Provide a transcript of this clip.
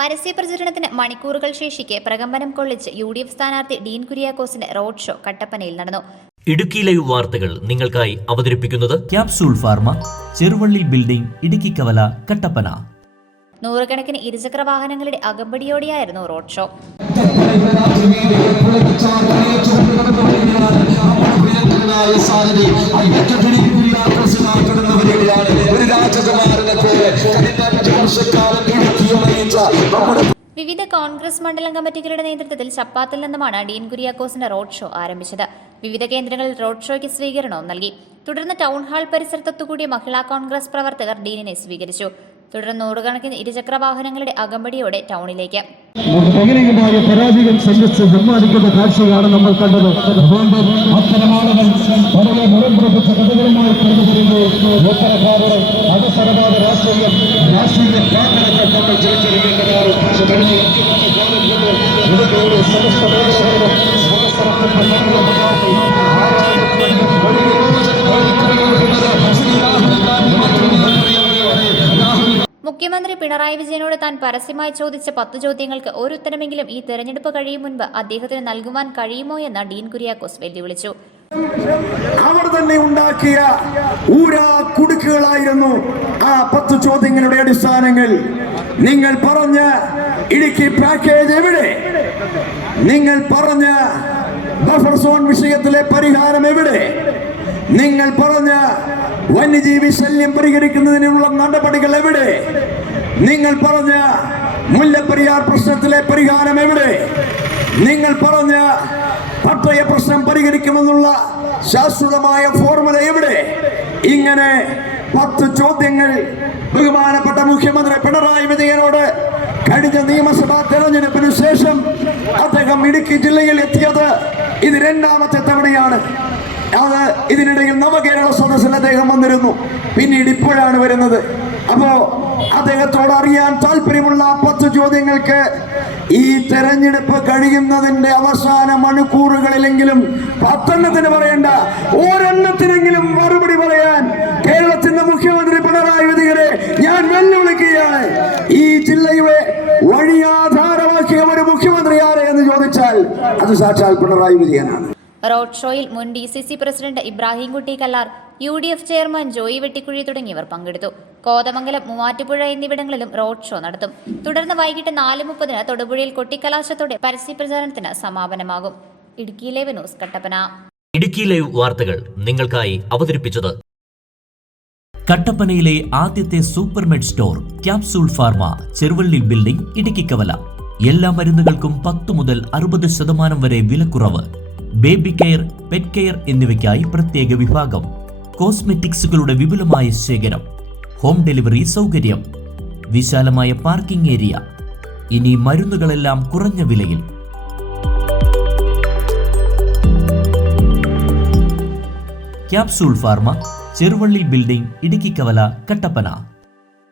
പരസ്യപ്രചരണത്തിന് മണിക്കൂറുകൾ ശേഷിക്കെ പ്രകമ്പനം കൊള്ളിച്ച് UDF സ്ഥാനാർത്ഥി ഡീൻ കുര്യാക്കോസിന്റെ റോഡ് ഷോ കട്ടപ്പനയിൽ നടന്നു. ഇടുക്കി ലൈവ് വാർത്തകൾ നിങ്ങൾക്കായി അവതരിപ്പിക്കുന്നത് capsule pharma, Cheruvally building, Idukki കവല, കട്ടപ്പന. നൂറുകണക്കിന് ഇരുചക്ര വാഹനങ്ങളുടെ അകമ്പടിയോടെയായിരുന്നു റോഡ് ഷോ. വിവിധ കോൺഗ്രസ് മണ്ഡലം കമ്മിറ്റികളുടെ നേതൃത്വത്തിൽ ചപ്പാത്തിൽ നിന്നുമാണ് ഡീൻ കുര്യാക്കോസിന്റെ റോഡ് ഷോ ആരംഭിച്ചത്. വിവിധ കേന്ദ്രങ്ങളിൽ റോഡ് ഷോയ്ക്ക് സ്വീകരണവും നൽകി. തുടർന്ന് ടൗൺ ഹാൾ പരിസരത്തൊത്തുകൂടിയ മഹിളാ കോൺഗ്രസ് പ്രവർത്തകർ ഡീനിനെ സ്വീകരിച്ചു. തുടർന്ന് നൂറുകണക്കിന് ഇരുചക്ര വാഹനങ്ങളുടെ അകമ്പടിയോടെ ടൗണിലേക്ക്. പരാജയം സന്ധിച്ച് സമ്മാനിക്കുന്ന കാഴ്ചയാണ് നമ്മൾ കണ്ടത്. അത്തരമാളുകൾ വളരെ മുറംപ്രഭിച്ച കഥകളുമായി കടന്നുവരുമ്പോൾ അവസരവാദ രാഷ്ട്രീയ പ്രാർത്ഥനകൾ നമ്മൾ തിരിച്ചറിയേണ്ടതാണ്. സമസ്ത മേഖലകളിലും മുഖ്യമന്ത്രി പിണറായി വിജയനോട് താൻ പരസ്യമായി ചോദിച്ച 10 ചോദ്യങ്ങൾക്ക് ഒരു ഉത്തരമെങ്കിലും ഈ തെരഞ്ഞെടുപ്പ് കഴിയും മുൻപ് അദ്ദേഹത്തിന് നൽകുവാൻ കഴിയുമോ എന്ന് ഡീൻ കുര്യാക്കോസ് വെല്ലുവിളിച്ചു. അവർ തന്നെ ഉണ്ടാക്കിയ ഊരാ കുടുക്കുകളായിരുന്നു ആ 10 ചോദ്യങ്ങളുടെ അടിസ്ഥാനങ്ങൾ. നിങ്ങൾ പറഞ്ഞ ഇടുക്കി പാക്കേജ് എവിടെ? നിങ്ങൾ പറഞ്ഞ ബഫർ സോൺ വിഷയത്തിലെ പരിഹാരം എവിടെ? നിങ്ങൾ പറഞ്ഞ വന്യജീവി ശല്യം പരിഹരിക്കുന്നതിനുള്ള നടപടികൾ എവിടെ? നിങ്ങൾ പറഞ്ഞ മുല്ലപ്പെരിയാർ പ്രശ്നത്തിലെ പരിഹാരം എവിടെ? നിങ്ങൾ പറഞ്ഞ പട്ടയ പ്രശ്നം പരിഹരിക്കുമെന്നുള്ള ശാശ്വതമായ ഫോർമുല എവിടെ? ഇങ്ങനെ 10 ചോദ്യങ്ങൾ ബഹുമാനപ്പെട്ട മുഖ്യമന്ത്രി പിണറായി വിജയനോട് കഴിഞ്ഞ നിയമസഭാ തെരഞ്ഞെടുപ്പിന് ശേഷം അദ്ദേഹം ഇടുക്കി ജില്ലയിൽ എത്തിയത് ഇത് 2ാമത്തെ തവണയാണ്. അത് ഇതിനിടയിൽ നവകേരള സദസ്സിൽ അദ്ദേഹം വന്നിരുന്നു. പിന്നീട് ഇപ്പോഴാണ് വരുന്നത്. അപ്പോ അദ്ദേഹത്തോട് അറിയാൻ താല്പര്യമുള്ള 10 ചോദ്യങ്ങൾക്ക് ഈ തെരഞ്ഞെടുപ്പ് കഴിയുന്നതിന്റെ അവസാന മണിക്കൂറുകളിലെങ്കിലും 10 പറയേണ്ട ഒരെണ്ണത്തിനെങ്കിലും മറുപടി പറയാൻ കേരളത്തിന്റെ മുഖ്യമന്ത്രി പിണറായി വിജയനെ ഞാൻ വെല്ലുവിളിക്കുകയാണ്. ഈ ജില്ലയുടെ വഴിയാധാരമാക്കിയ ഒരു മുഖ്യമന്ത്രി ആരെ എന്ന് ചോദിച്ചാൽ അത് സാക്ഷാൽ പിണറായി വിജയനാണ്. റോഡ് ഷോയിൽ മുൻ DCC president Ibrahim Kutty Kallar, UDF chairman Joy Vettikuzhi തുടങ്ങിയവർ പങ്കെടുത്തു. കോതമംഗലം, മൂവാറ്റുപുഴ എന്നിവിടങ്ങളിലും റോഡ് ഷോ നടത്തും. തുടർന്ന് വൈകിട്ട് 4:30 തൊടുപുഴയിൽ കൊട്ടിക്കലാശത്തോടെ പരസ്യപ്രചാരണത്തിന് സമാപനമാകും. Idukki live news, Kattappana. Idukki live വാർത്തകൾ നിങ്ങൾക്കായി അവതരിപ്പിച്ചത് കട്ടപ്പനയിലെ ആദ്യത്തെ supermed store capsule pharma, Cheruvally building, Idukki കവല. എല്ലാ മരുന്നുകൾക്കും 10 മുതൽ 60% വരെ വിലക്കുറവ്. ബേബി കെയർ, പെറ്റ് കെയർ എന്നിവയ്ക്കായി പ്രത്യേക വിഭാഗം. കോസ്മെറ്റിക്സുകളുടെ വിപുലമായ ശേഖരം. ഹോം ഡെലിവറി സൗകര്യം. വിശാലമായ പാർക്കിംഗ് ഏരിയ. ഇനി മരുന്നുകളെല്ലാം കുറഞ്ഞ വിലയിൽ. Capsule pharma, Cheruvally building, Idukki കവല, കട്ടപ്പന.